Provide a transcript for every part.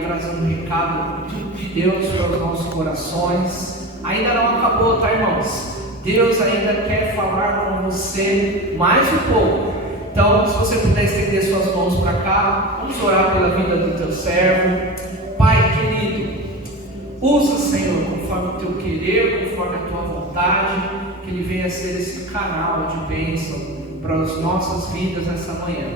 trazendo um recado de Deus para os nossos corações. Ainda não acabou, tá, irmãos? Deus ainda quer falar com você mais um pouco. Então, se você puder estender suas mãos para cá, vamos orar pela vida do teu servo. Pai querido, usa, Senhor, conforme o teu querer, conforme a tua vontade, que ele venha ser esse canal de bênção para as nossas vidas nessa manhã.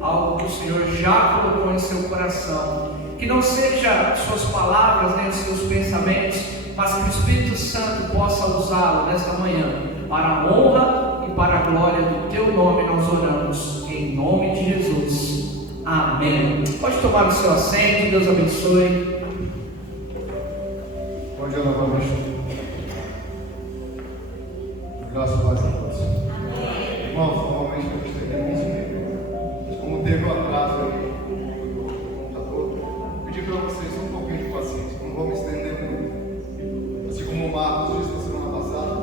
Algo que o Senhor já colocou em seu coração. Que não seja suas palavras, nem os seus pensamentos, mas que o Espírito Santo possa usá-lo nesta manhã, para a honra e para a glória do teu nome nós oramos, em nome de Jesus, amém. Pode tomar o seu assento, Deus abençoe. Bom dia novamente. Graças a Deus. Irmãos, normalmente a gente tem 15 minutos. Como teve o atraso aí do computador, eu pedi para vocês um pouquinho de paciência, não vou me estender muito. Assim como o Marcos disse na semana passada,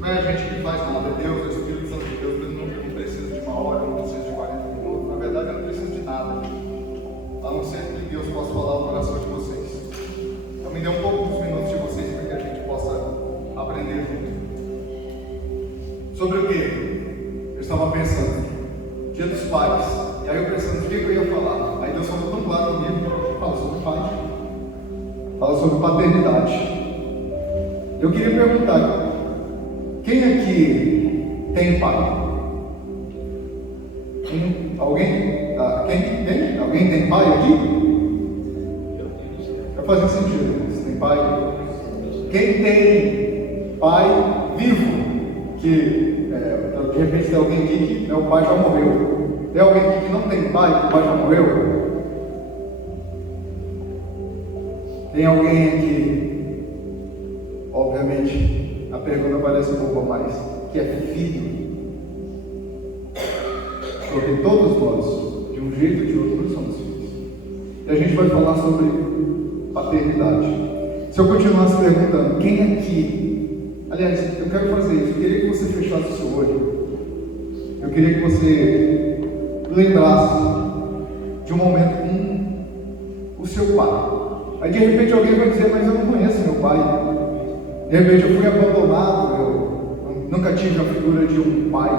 não é a gente que faz nada, é Deus, é o Espírito Santo de Deus. Ele não precisa de uma hora, não precisa de 40 minutos, na verdade ele não precisa de nada, a não ser que Deus possa falar o coração de vocês. Então me dê um pouco dos minutos de vocês para que a gente possa aprender junto. Sobre o que? Eu estava pensando, Dia dos Pais, e aí eu pensando o que eu ia falar. Aí Deus falou tão claro comigo, fala sobre pai, fala sobre paternidade. Eu queria perguntar, quem aqui tem pai? Alguém? Quem? Alguém tem pai aqui? Vai fazer sentido, você tem pai? Quem tem pai vivo? Que de repente tem alguém aqui que o pai já morreu. Tem alguém aqui que não tem pai, que o pai já morreu? Tem alguém aqui, obviamente, a pergunta parece um pouco mais, que é filho? Porque todos nós, de um jeito ou de outro, nós somos filhos. E a gente vai falar sobre paternidade. Se eu continuasse perguntando, quem aqui, aliás, eu quero fazer isso, eu queria que você fechasse o seu olho, eu queria que você lembrasse de um momento com o seu pai. Aí de repente alguém vai dizer, mas eu não conheço meu pai, de repente eu fui abandonado, eu nunca tive a figura de um pai,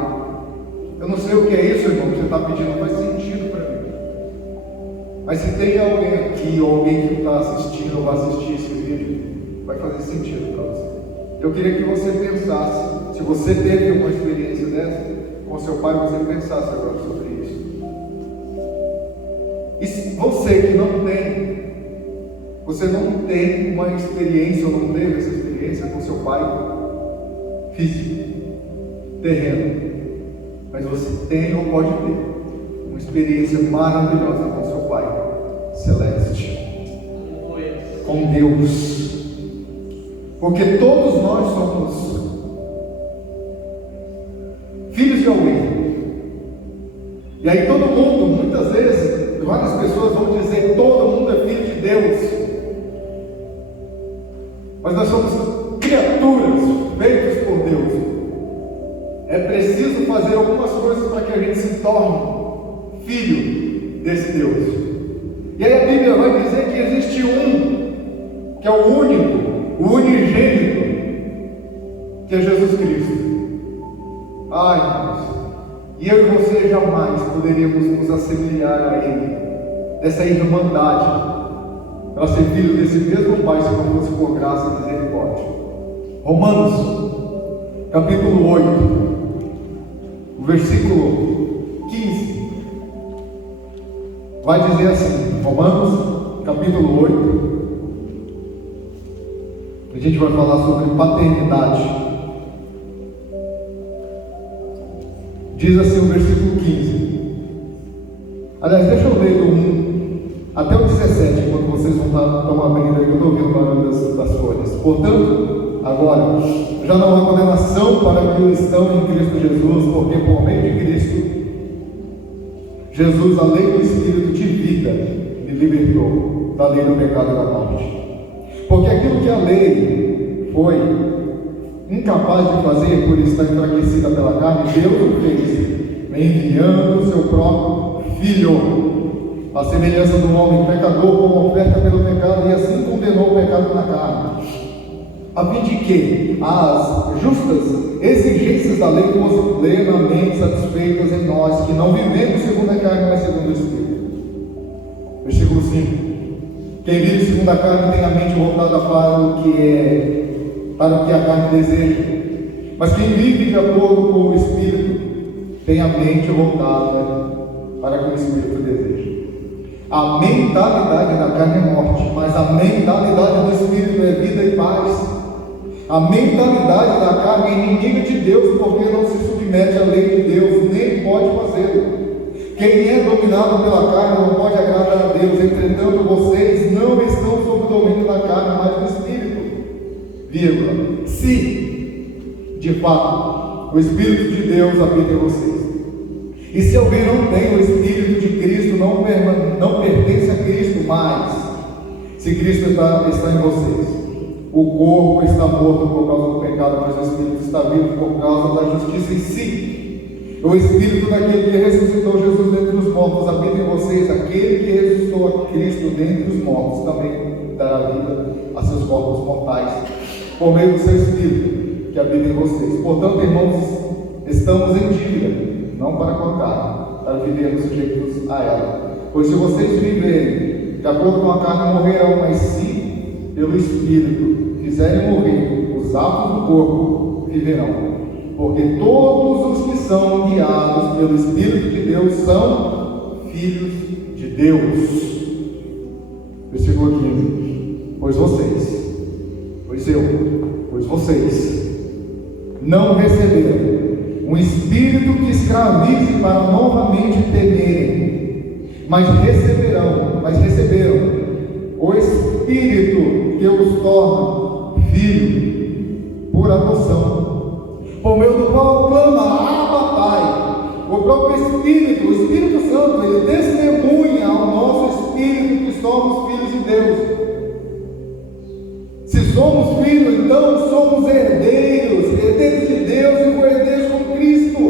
eu não sei o que é isso, irmão, que você está pedindo, não faz sentido para mim. Mas se tem alguém aqui, ou alguém que está assistindo, ou vai assistir esse vídeo, vai fazer sentido para você. Eu queria que você pensasse, se você teve uma experiência dessa com seu pai, você pensasse agora sobre isso. E se você que não tem, você não tem uma experiência, ou não teve essa experiência com seu pai físico, terreno, mas você tem ou pode ter uma experiência maravilhosa com seu pai celeste, com Deus. Porque todos nós somos filhos de alguém. E aí todo mundo, muitas vezes, várias pessoas vão dizer que todo mundo é filho de Deus. Mas nós somos criaturas feitas por Deus. É preciso fazer algumas coisas para que a gente se torne filho desse Deus. E aí a Bíblia vai dizer que existe um, que é o único, o unigênito, que é Jesus Cristo. Ai, Deus, e eu e você jamais poderíamos nos assemelhar a Ele, dessa irmandade, para ser filho desse mesmo Pai, se não fosse por graça e misericórdia. Romanos, capítulo 8, o versículo 15, vai dizer assim, Romanos, capítulo 8, a gente vai falar sobre paternidade. Diz assim o versículo 15. Aliás, deixa eu ler do 1 até o 17, enquanto vocês vão estar abrindo aí, que eu estou ouvindo o barulho das folhas. Portanto, agora, já não há condenação para que estão em Cristo Jesus, porque por meio de Cristo, Jesus, a lei do Espírito de vida, me libertou da lei do pecado e da morte. Porque aquilo que a lei foi incapaz de fazer por estar enfraquecida pela carne, Deus o fez, enviando o seu próprio Filho a semelhança do homem pecador, como oferta pelo pecado, e assim condenou o pecado na carne, a fim de que as justas exigências da lei fossem plenamente satisfeitas em nós, que não vivemos segundo a carne, mas segundo o Espírito. Versículo 5. Quem vive segundo a carne tem a mente voltada para o que a carne deseja, mas quem vive de acordo com o Espírito tem a mente voltada para o que o Espírito deseja. A mentalidade da carne é morte, mas a mentalidade do Espírito é vida e paz. A mentalidade da carne é inimiga de Deus, porque não se submete à lei de Deus, nem pode fazê-lo. Quem é dominado pela carne não pode agradar a Deus. Entretanto, vocês não estão sob o domínio da carne, mas do Espírito. Vírgula. Se, de fato, o Espírito de Deus habita em vocês. E se alguém não tem o Espírito de Cristo, não pertence a Cristo, mas se Cristo está em vocês, o corpo está morto por causa do pecado, mas o Espírito está vivo por causa da justiça em si. O Espírito daquele que ressuscitou Jesus dentre os mortos habita em vocês. Aquele que ressuscitou a Cristo dentre os mortos também dará vida a seus corpos mortais, por meio do seu Espírito que habita em vocês. Portanto, irmãos, estamos em dívida, não para com a carne, para vivermos sujeitos a ela. Pois se vocês viverem de acordo com a carne, morrerão, mas se pelo Espírito fizerem morrer os atos do corpo, viverão. Porque todos os que são guiados pelo Espírito de Deus são filhos de Deus. Versículo 15. Pois vocês não receberam um espírito que escravize para novamente temerem, mas receberam o Espírito que os torna filhos por adoção, por meio do qual clama: Abba, Pai. O próprio Espírito, o Espírito Santo, ele testemunha ao nosso espírito que somos filhos de Deus. Se somos filhos, então somos herdeiros de Deus e co-herdeiros com Cristo.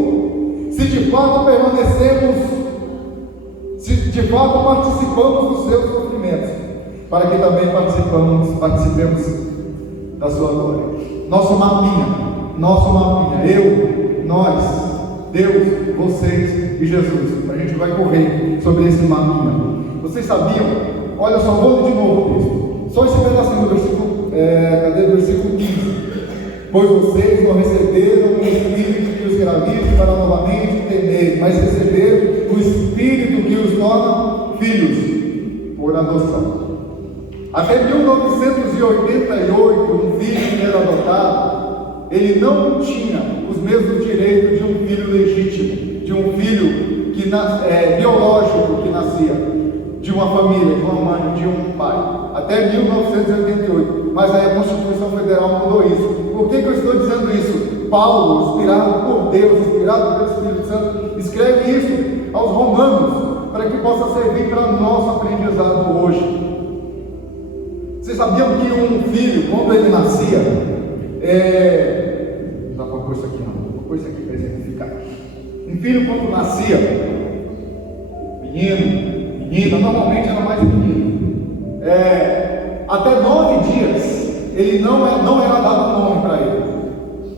Se de fato participamos dos seus sofrimentos, para que também participemos da sua glória. Nosso mapinha, eu, nós, Deus, vocês e Jesus. A gente vai correr sobre esse mapinha. Vocês sabiam? Olha só, vou ler de novo o texto. Só esse pedacinho do versículo 15. Pois vocês não receberam o Espírito que os escraviza para novamente temer, mas receberam o Espírito que os torna filhos por adoção. Até 1988, um filho que era adotado, ele não tinha os mesmos direitos de um filho legítimo, de um filho biológico que nascia de uma família, de uma mãe, de um pai. Até 1988, mas aí a Constituição Federal mudou isso. Por que eu estou dizendo isso? Paulo, inspirado por Deus, inspirado pelo Espírito Santo, escreve isso aos romanos, para que possa servir para nosso aprendizado hoje. Vocês sabiam que um filho, quando ele nascia, não dá para pôr isso aqui não, vou pôr isso aqui para exemplificar. Um filho quando nascia, menina, normalmente era mais menino, até 9 dias, ele não era dado nome para ele.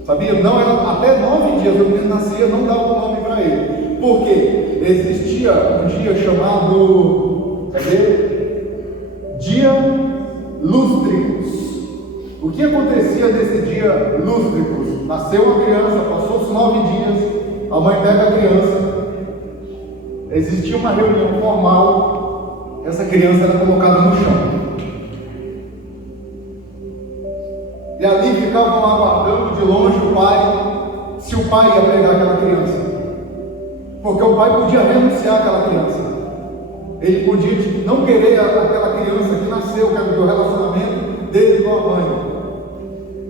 Sabia? Até 9 dias o menino nascia, não dava o nome para ele. Por quê? Existia um dia chamado, Dia Lústricos. O que acontecia nesse dia Lústricos? Nasceu uma criança, passou os 9 dias, a mãe pega a criança, existia uma reunião formal, essa criança era colocada no chão. E ali ficavam aguardando de longe o pai, se o pai ia pegar aquela criança. Porque o pai podia renunciar àquela criança. Ele podia não querer aquela criança que nasceu, que era do relacionamento dele com a mãe,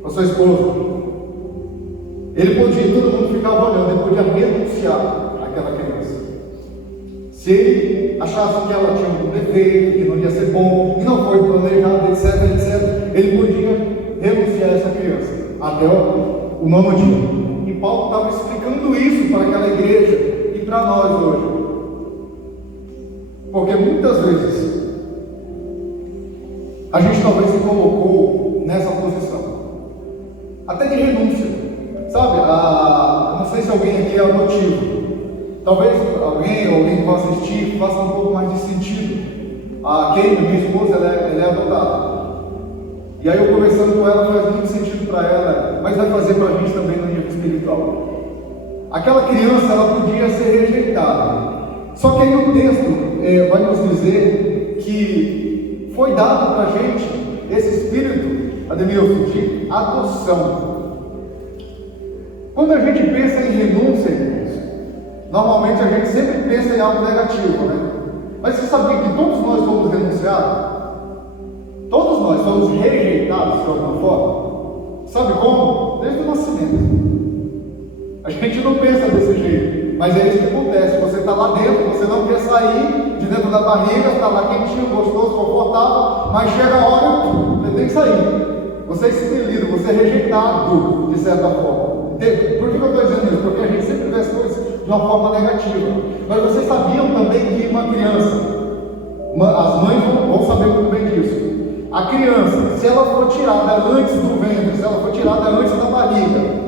com a sua esposa. Ele podia, todo mundo ficava olhando, ele podia renunciar àquela criança. Se ele achasse que ela tinha um defeito, que não ia ser bom, que não foi planejado, etc, ele podia renunciar a essa criança até o 9º dia. E Paulo estava explicando isso para aquela igreja e para nós hoje. Porque muitas vezes a gente talvez se colocou nessa posição, até de renúncia, sabe? Não sei se alguém aqui é adotivo, talvez alguém que vai assistir faça um pouco mais de sentido. A Kate, minha esposa, ela é adotada. E aí eu conversando com ela, faz muito sentido para ela, mas vai fazer para a gente também no nível espiritual. Aquela criança, ela podia ser rejeitada. Só que aí o texto vai nos dizer que foi dado para a gente esse espírito, Ademilson, de adoção. Quando a gente pensa em renúncia, irmãos, normalmente a gente sempre pensa em algo negativo, né? Mas você sabia que todos nós fomos renunciados? Todos nós fomos rejeitados de alguma forma? Sabe como? Desde o nascimento. A gente não pensa desse jeito, mas é isso que acontece. Você está lá dentro, você não quer sair de dentro da barriga, está lá quentinho, gostoso, confortável, mas chega a hora, você tem que sair. Você é expelido, você é rejeitado, de certa forma. Entende? Por que eu estou dizendo isso? Porque a gente sempre vê as coisas de uma forma negativa. Mas vocês sabiam também que uma criança, as mães vão saber muito bem disso. A criança, se ela for tirada antes do ventre, se ela for tirada antes da barriga,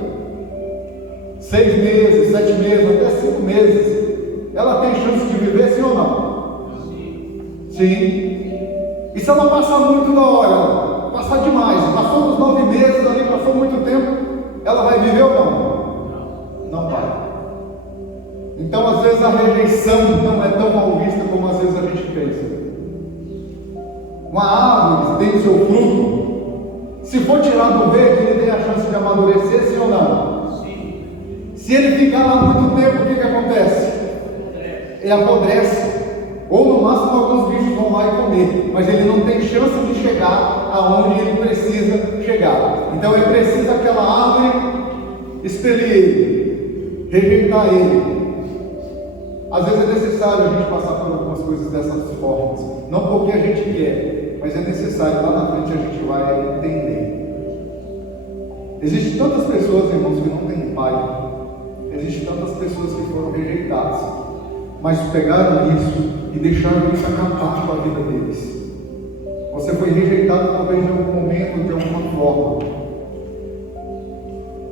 6 meses, 7 meses, até 5 meses, ela tem chance de viver, sim ou não? Sim. E se ela passar muito da hora, passar demais, passou dos 9 meses ali, passou muito tempo, ela vai viver ou não? Não vai. Então, às vezes, a rejeição não é tão mal vista como às vezes a gente pensa. Uma árvore tem o seu fruto, se for tirado do verde, ele tem a chance de amadurecer, sim ou não? Sim. Se ele ficar lá muito tempo, o que acontece? Ele apodrece, ou no máximo alguns bichos vão lá e comer, mas ele não tem chance de chegar aonde ele precisa chegar. Então é preciso aquela árvore expelir ele, rejeitar ele. Às vezes é necessário a gente passar por algumas coisas dessas formas, não porque a gente quer, mas é necessário, lá na frente a gente vai entender. Existem tantas pessoas, irmãos, que não têm pai, existem tantas pessoas que foram rejeitadas, mas pegaram isso e deixaram isso acabar com a vida deles. Você foi rejeitado talvez em algum momento, de alguma forma.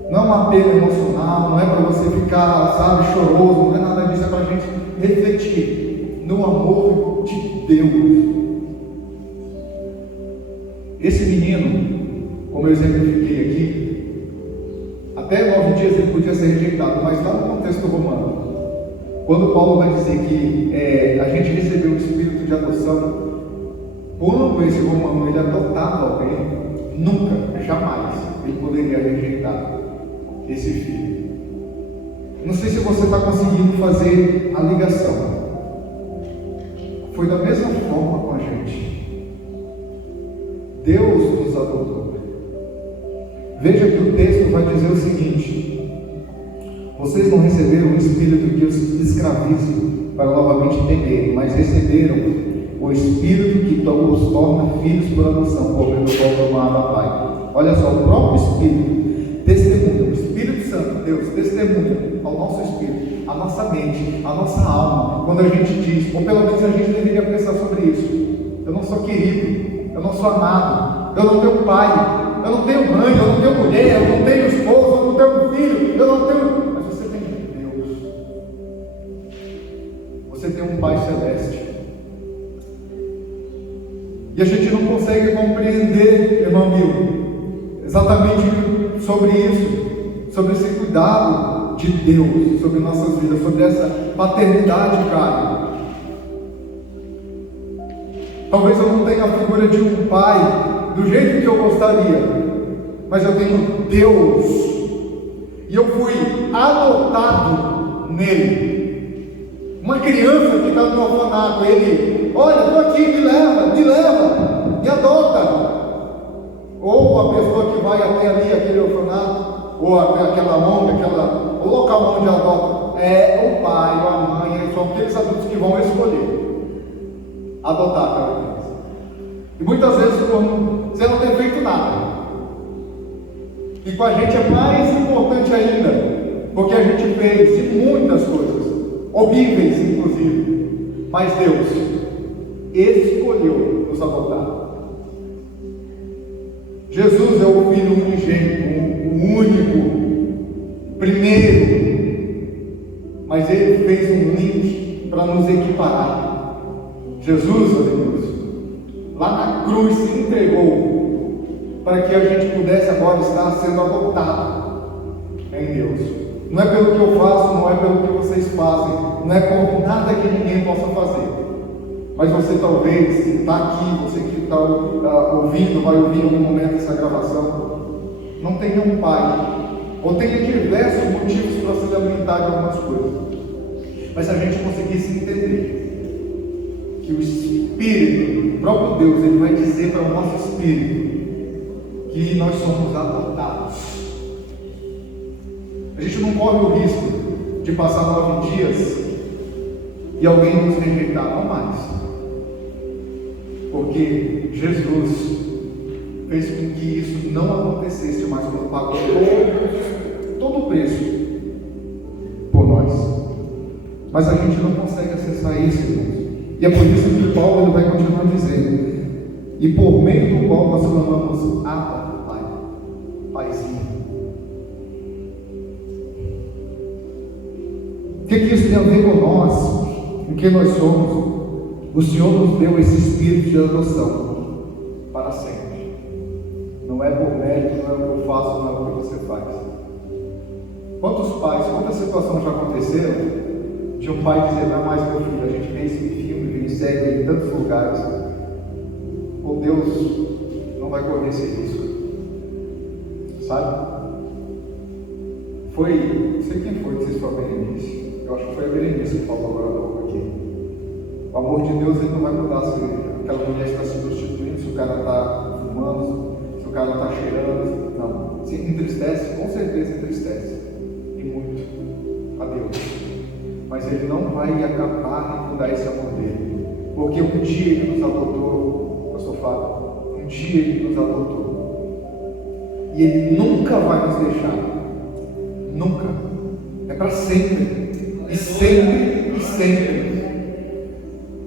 Não é uma perda emocional, não é para você ficar, sabe, choroso, não é nada disso, é para a gente refletir no amor de Deus. Esse menino, como eu exemplifiquei aqui, até 9 dias ele podia ser rejeitado, mas lá no contexto romano, quando Paulo vai dizer que a gente recebeu o espírito de adoção, quando esse romano ele adotava alguém, nunca, jamais, ele poderia rejeitar esse filho. Não sei se você está conseguindo fazer a ligação. Foi da mesma forma com a gente. Deus nos adotou. Veja que o texto vai dizer o seguinte: vocês não receberam o espírito que os escraviza para novamente temerem, mas receberam o espírito que os torna filhos por adoção, por meio do qual amado a Pai. Olha só, o próprio espírito testemunha, o Espírito Santo, Deus, testemunha ao nosso espírito, à nossa mente, à nossa alma, quando a gente diz, ou pelo menos a gente deveria pensar sobre isso: eu não sou querido, eu não sou amado, eu não tenho pai, eu não tenho mãe, eu não tenho mulher, eu não tenho esposa, eu não tenho filho, eu não tenho. Mas você tem Deus, você tem um Pai Celeste. E a gente não consegue compreender, irmão meu, exatamente sobre isso, sobre esse cuidado de Deus sobre nossas vidas, sobre essa paternidade, cara. Talvez eu não tenha a figura de um pai do jeito que eu gostaria, mas eu tenho Deus, e eu fui adotado nele. Uma criança que está no orfanato, ele, olha, estou aqui, me leva, me adota. Ou a pessoa que vai até ali, aquele orfanato, ou até aquela ONG, o local onde adota, é o pai ou a mãe, são aqueles adultos que vão escolher adotar aquela criança. E muitas vezes você não tem feito nada. E com a gente é mais importante ainda, porque a gente fez muitas coisas, horríveis inclusive, mas Deus, escolheu nos adotar. Jesus é o Filho unigênito, o único, primeiro, mas Ele fez um link para nos equiparar. Jesus, aleluia, lá na cruz se entregou para que a gente pudesse agora estar sendo adotado em Deus. Não é pelo que eu faço, não é pelo que vocês fazem, não é por nada que ninguém possa fazer. Mas você talvez, que está aqui, você que está ouvindo, vai ouvir em algum momento essa gravação, não tenha um pai, ou tenha diversos motivos para se lamentar de algumas coisas. Mas se a gente conseguisse entender que o Espírito, o próprio Deus, Ele vai dizer para o nosso Espírito que nós somos adotados. A gente não corre o risco de passar 9 dias e alguém nos rejeitar, não mais. Porque Jesus fez com que isso não acontecesse, mas pagou todo o preço por nós. Mas a gente não consegue acessar isso, irmãos. E é por isso que Paulo ele vai continuar dizendo: e por meio do qual nós clamamos Abba, Pai, Paizinho. O que isso tem a ver com nós? O que nós somos? O Senhor nos deu esse espírito de adoção para sempre. Não é por mérito, não é o que eu faço, não é o que você faz. Quantos pais, quantas situações já aconteceram de um pai dizer: não é mais meu filho? A gente vê esse filme, vê série em tantos lugares. Oh, Deus não vai correr esse risco, sabe? Não sei quem foi que vocês falaram, Berenice. Eu acho que foi a Berenice que falou agora aqui. O amor de Deus, Ele não vai mudar se aquela mulher está se prostituindo, se o cara está fumando, se o cara está cheirando. Não. Se entristece, com certeza entristece. E muito a Deus. Mas Ele não vai acabar de mudar esse amor dele. Porque um dia Ele nos adotou, Pastor Fábio. Um dia Ele nos adotou. E Ele nunca vai nos deixar. Nunca. É para sempre. E sempre, e sempre.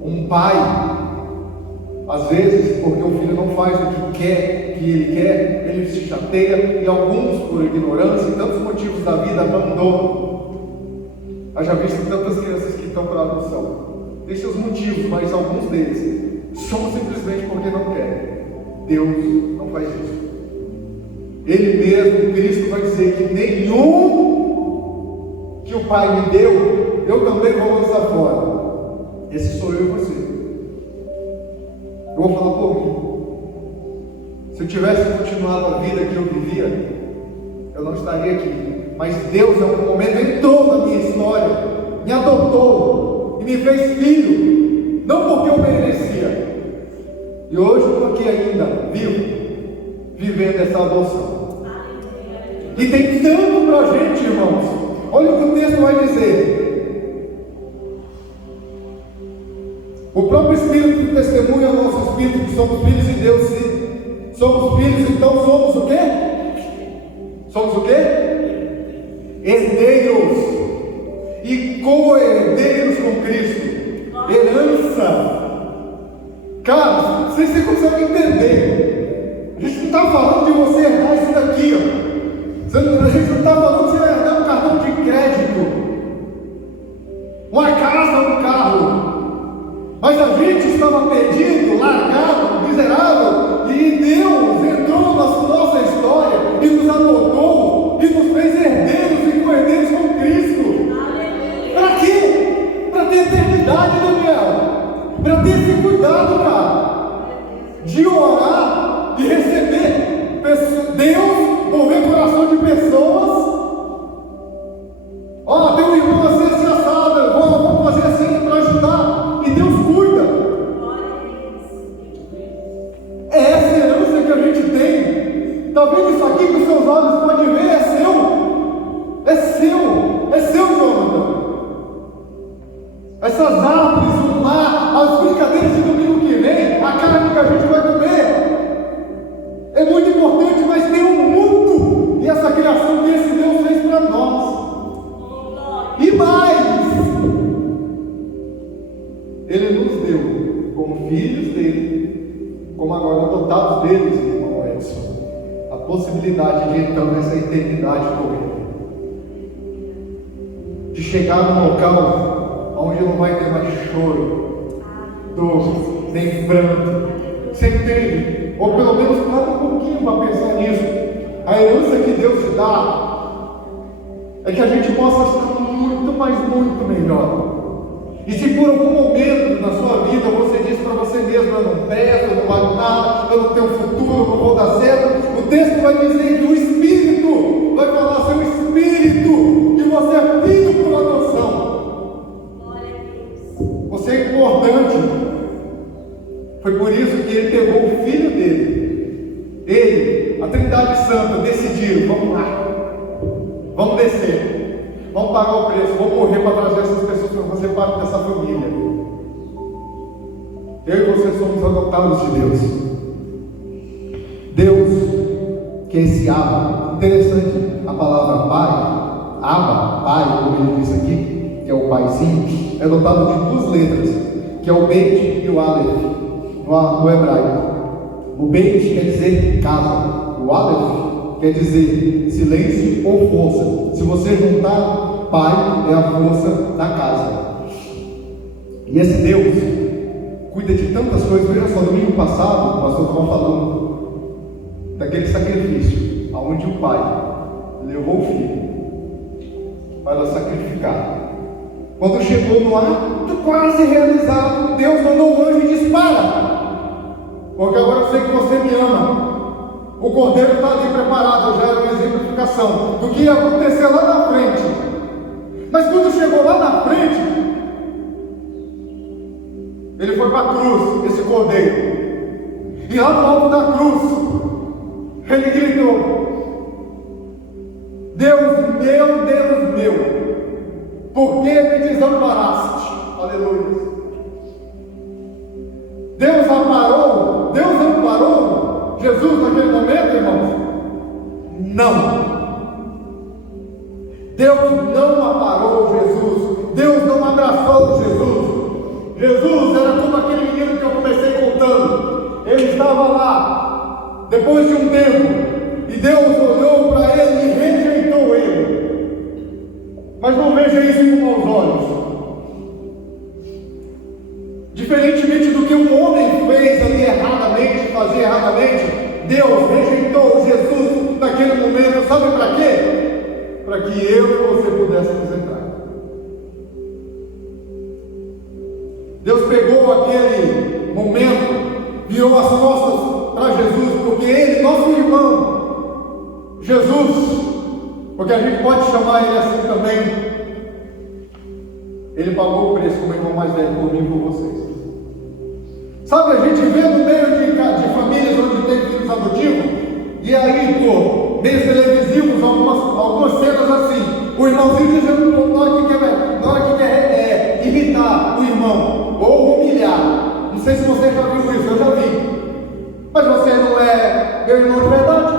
Um pai, às vezes, porque o filho não faz o que ele quer, ele se chateia, e alguns, por ignorância e tantos motivos da vida, abandonam. Eu já vi tantas crianças que estão para adoção. Tem seus motivos, mas alguns deles são simplesmente porque não querem. Deus não faz isso. Ele mesmo, Cristo, vai dizer que nenhum que o Pai me deu, eu também vou lançar fora. Esse sou eu e você. Eu vou falar por mim. Se eu tivesse continuado a vida que eu vivia, eu não estaria aqui. Mas Deus, em algum momento, entrou na minha história, me adotou e me fez filho, não porque eu merecia. E hoje eu estou aqui ainda, vivo, vivendo essa adoção. E tem tanto para a gente, irmãos. Olha o que o texto vai dizer. O próprio Espírito testemunha ao nosso Espírito que somos filhos de Deus. Se somos filhos, então somos o quê? Somos o quê? Herdeiros e co-herdeiros com Cristo. Herança. Cara, não sei se você consegue entender. A gente não está falando de você herdar isso daqui, ó. A gente não está falando de você herdar um cartão de crédito, uma casa, um carro. Mas a gente estava perdido, largado, miserável, e Deus entrou na nossa história e nos adotou e nos fez herdeiros e co-herdeiros com Cristo. Para quê? Para ter eternidade, Daniel. Para ter esse cuidado, cara, de orar e receber Deus, mover coração de pessoas. Ó, tem um irmão assim, se assada, vamos fazer assim para ajudar. E Deus cuida. É essa herança que a gente tem. Está vendo isso aqui que os seus olhos podem ver? É seu. É seu. É seu, Jonathan. Essas árvores, o mar, as brincadeiras de domingo que vem, a carne que a gente vai comer. É muito importante, mas tem um mundo e essa criação que esse Deus fez para nós. E mais, Ele nos deu como filhos como agora adotados deles, irmão Edson, a possibilidade de entrar nessa eternidade com Ele, de chegar num local onde não vai ter mais choro, dor, nem pranto. Você entende? Ou pelo menos para um pouquinho para pensar nisso. A herança que Deus te dá é que a gente possa estar muito, mas muito melhor. E se por algum momento na sua vida você diz para você mesmo: eu não presto, eu não valho nada, eu não tenho futuro, eu não vou dar certo, o texto vai dizer que o Espírito vai falar: seu Espírito, que você é filho por adoção. Você é importante. Foi por isso que Ele pegou o Filho dele. Ele, a Trindade Santa, decidiram: vamos lá, vamos descer, vamos pagar o preço, vamos morrer para trazer essas pessoas para fazer parte dessa família. Eu e você somos adotados de Deus. Deus, que é esse Abba. Interessante, a palavra pai, Abba, pai, como ele disse aqui, que é o paizinho, é dotado de duas letras, que é o Beit e o Aleph, no hebraico. O Beit quer dizer casa, o Aleph quer dizer silêncio ou força. Se você juntar, pai é a força da casa. E esse Deus cuida de tantas coisas. Veja só, domingo passado o pastor estava falando daquele sacrifício, onde o pai levou o filho para sacrificar. Quando chegou no ato quase realizado, Deus mandou um anjo e disse: para, porque agora eu sei que você me ama. O cordeiro está ali preparado. Já era uma exemplificação do que ia acontecer lá na frente. Mas quando chegou lá na frente, ele foi para a cruz, esse cordeiro. E lá no alto da cruz, ele gritou: Deus meu, por que me desamparaste? Aleluia. Deus amparou Jesus naquele momento, irmãos? Não. Deus não amparou Jesus. Deus não abraçou Jesus. Jesus era como aquele menino que eu comecei contando. Ele estava lá, depois de um tempo, e Deus olhou para ele e rejeitou ele. Mas não veja isso com maus olhos. Diferentemente do que um homem fez ali erradamente, fazia erradamente, Deus rejeitou Jesus naquele momento. Sabe para quê? Para que eu e você pudéssemos entrar. Deus pegou aquele momento, virou as costas para Jesus, porque Ele, nosso irmão, Jesus, porque a gente pode chamar Ele assim também, Ele pagou o preço como irmão mais velho por mim e por vocês. Sabe, a gente vê no meio de famílias onde tem filhos adotivos, e aí, por meios televisivos, algumas cenas assim, o irmãozinho dizendo na hora que quer irritar o irmão, ou humilhar. Não sei se você já viu isso, eu já vi. Mas você não é meu irmão de verdade.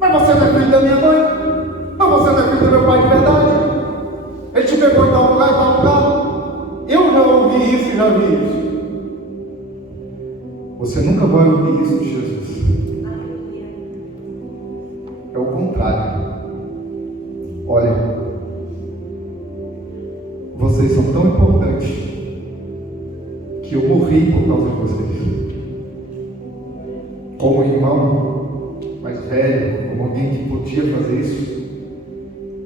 Mas você não é filho da minha mãe. Mas você não é filho do meu pai de verdade. Ele te pegou em tal lugar, em tal lugar. Eu já ouvi isso e já vi isso. Você nunca vai ouvir isso de Jesus. É o contrário. Olha, vocês são tão importantes que eu morri por causa de vocês. Como irmão mais velho, como alguém que podia fazer isso,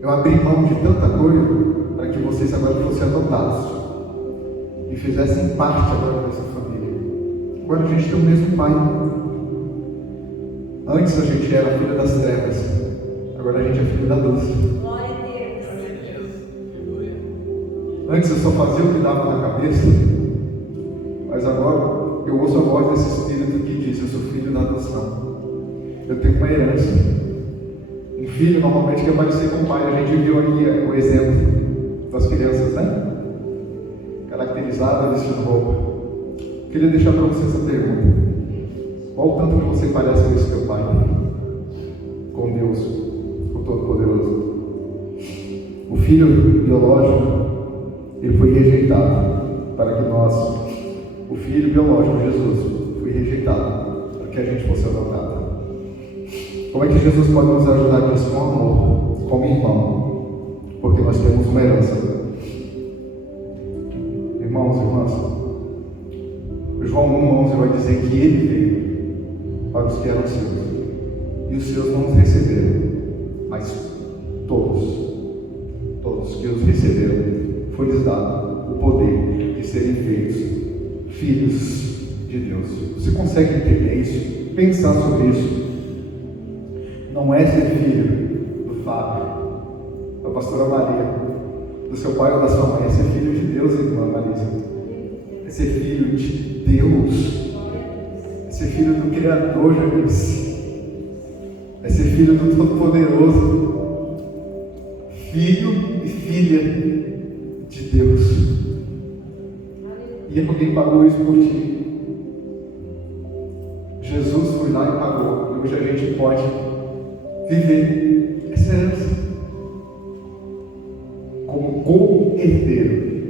eu abri mão de tanta coisa para que vocês agora fossem adotados e fizessem parte agora dessa família. Agora a gente tem o mesmo pai. Antes a gente era filha das trevas, agora a gente é filho da luz. Glória a Deus. Antes eu só fazia o que dava na cabeça, mas agora eu ouço a voz desse Espírito que diz: eu sou filho da adoção. Eu tenho uma herança. Um filho normalmente quer parecer com o pai. A gente viu aqui o exemplo das crianças, né? Caracterizadas, vestindo roupa. Queria deixar para você essa pergunta: qual o tanto que você parece com esse teu pai? Com Deus, o Todo-Poderoso. O filho biológico, ele foi rejeitado para que nós, o filho biológico, Jesus, foi foi rejeitado para que a gente fosse adotado. Como é que Jesus pode nos ajudar nisso? Com amor, como irmão, porque nós temos uma herança. Irmãos e irmãs, João 1,11 vai dizer que ele veio para os que eram seus, e os seus não os receberam, mas todos que os receberam, foi-lhes dado o poder de serem feitos filhos de Deus. Você consegue entender isso? Pensar sobre isso? Não é ser filho do Fábio, da pastora Maria, do seu pai ou da sua mãe, é ser filho de Deus, irmã Marisa. É ser filho de Deus. É ser filho do Criador, já disse. É ser filho do Todo-Poderoso. Filho e filha de Deus. E alguém pagou isso por ti. Jesus foi lá e pagou. E hoje a gente pode viver essa herança como co-herdeiro,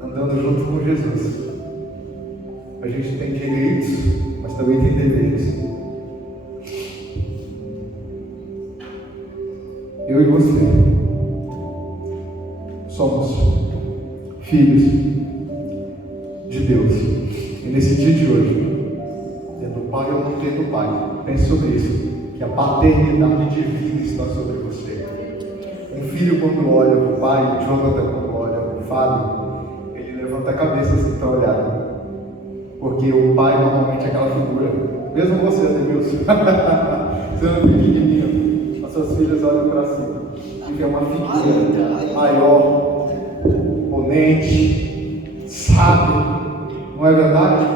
andando junto com Jesus. A gente tem direitos, mas também tem deveres. Eu e você somos filhos de Deus. E nesse dia de hoje, tendo pai ou não tendo pai, pense sobre isso, que a paternidade divina está sobre você. Um filho, quando olha para o pai, Jonathan, quando olha para o Fábio, ele levanta a cabeça assim para olhar, porque o pai normalmente é aquela figura, mesmo você, Ademilson, sendo pequenininho, as suas filhas olham para cima e vê uma figura maior, imponente, sábio, não é verdade?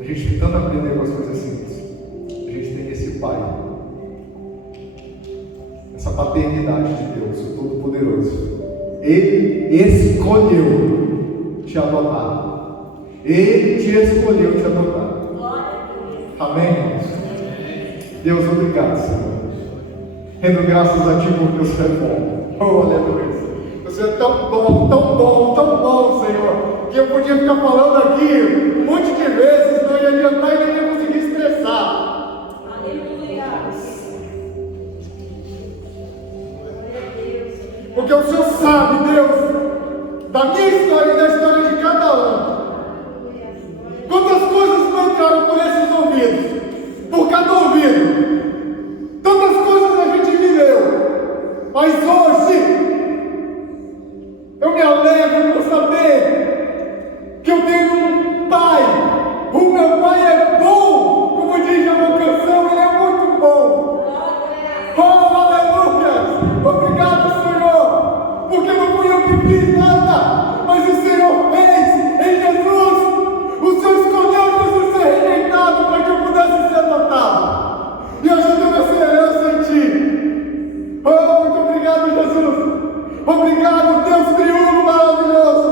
A gente tem tanto a aprender com as coisas simples. A gente tem esse pai, essa paternidade de Deus, o Todo-Poderoso. Ele escolheu te adotar. Ele te escolheu te adotar. Amém, irmãos? Deus, obrigado, Senhor. Rendo graças a Ti porque o Senhor é bom. Oh, aleluia. Você é tão bom, Senhor, que eu podia ficar falando aqui um monte de vezes, não ia adiantar e nem ia conseguir expressar. Aleluia. Porque o Senhor sabe, Deus, da minha história e da história de cada um. Quantas coisas não entraram por esses ouvidos, por cada ouvido. Tantas coisas a gente viveu. Mas hoje, eu me alegro por saber que eu tenho um pai. O meu pai é bom, como diz uma canção, ele é muito bom. Oh, aleluia! Obrigado, Senhor, porque não fui eu que fiz nada, mas o Senhor fez em Jesus. O Senhor escolheu Jesus ser rejeitado para que eu pudesse ser adotado. E hoje eu tenho essa herança em Ti. Oh, muito obrigado, Jesus. Obrigado, Deus triunfo maravilhoso,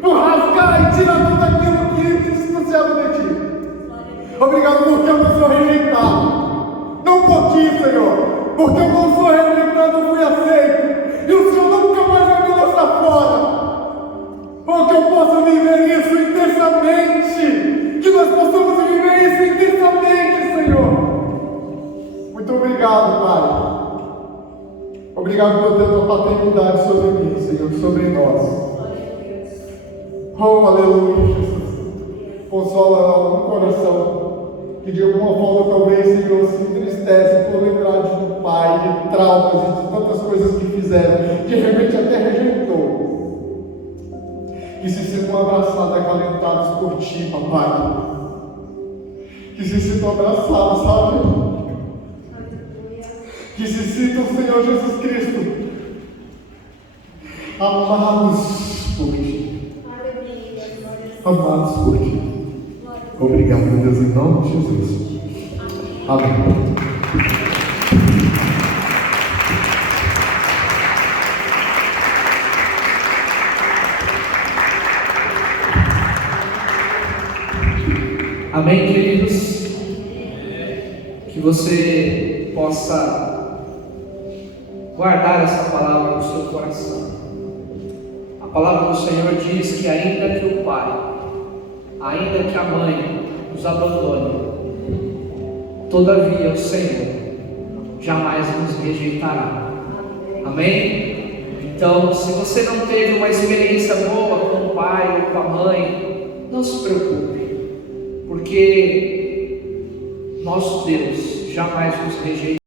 por rasgar e tirar tudo aquilo que distanciava de Ti. Obrigado porque eu não sou rejeitado. Não por Ti, Senhor, porque eu não sou rejeitado, eu fui aceito. E o Senhor nunca mais vai me lançar fora. Oh, que eu possa viver isso intensamente. Que nós possamos viver isso intensamente, Senhor. Muito obrigado, Pai. Obrigado por ter a tua paternidade sobre mim, Senhor, sobre nós. Oh, aleluia, Jesus. Consola algum coração que de alguma forma talvez, Senhor, se entristece por lembrar de um pai, de traumas e de tantas coisas que fizeram, de repente até rejeitou. Que se sintam abraçados, acalentados por Ti, papai. Que se sintam abraçados, sabe? Que se sintam, Senhor Jesus Cristo, amados por Ti. Amados por Ti. Obrigado, meu Deus, em nome de Jesus. Amém. Amém, queridos? Que você possa guardar essa palavra no seu coração. A palavra do Senhor diz que ainda que o pai ainda que a mãe nos abandone, todavia o Senhor jamais nos rejeitará. Amém? Então, se você não teve uma experiência boa com o pai ou com a mãe, não se preocupe, porque nosso Deus jamais nos rejeitará.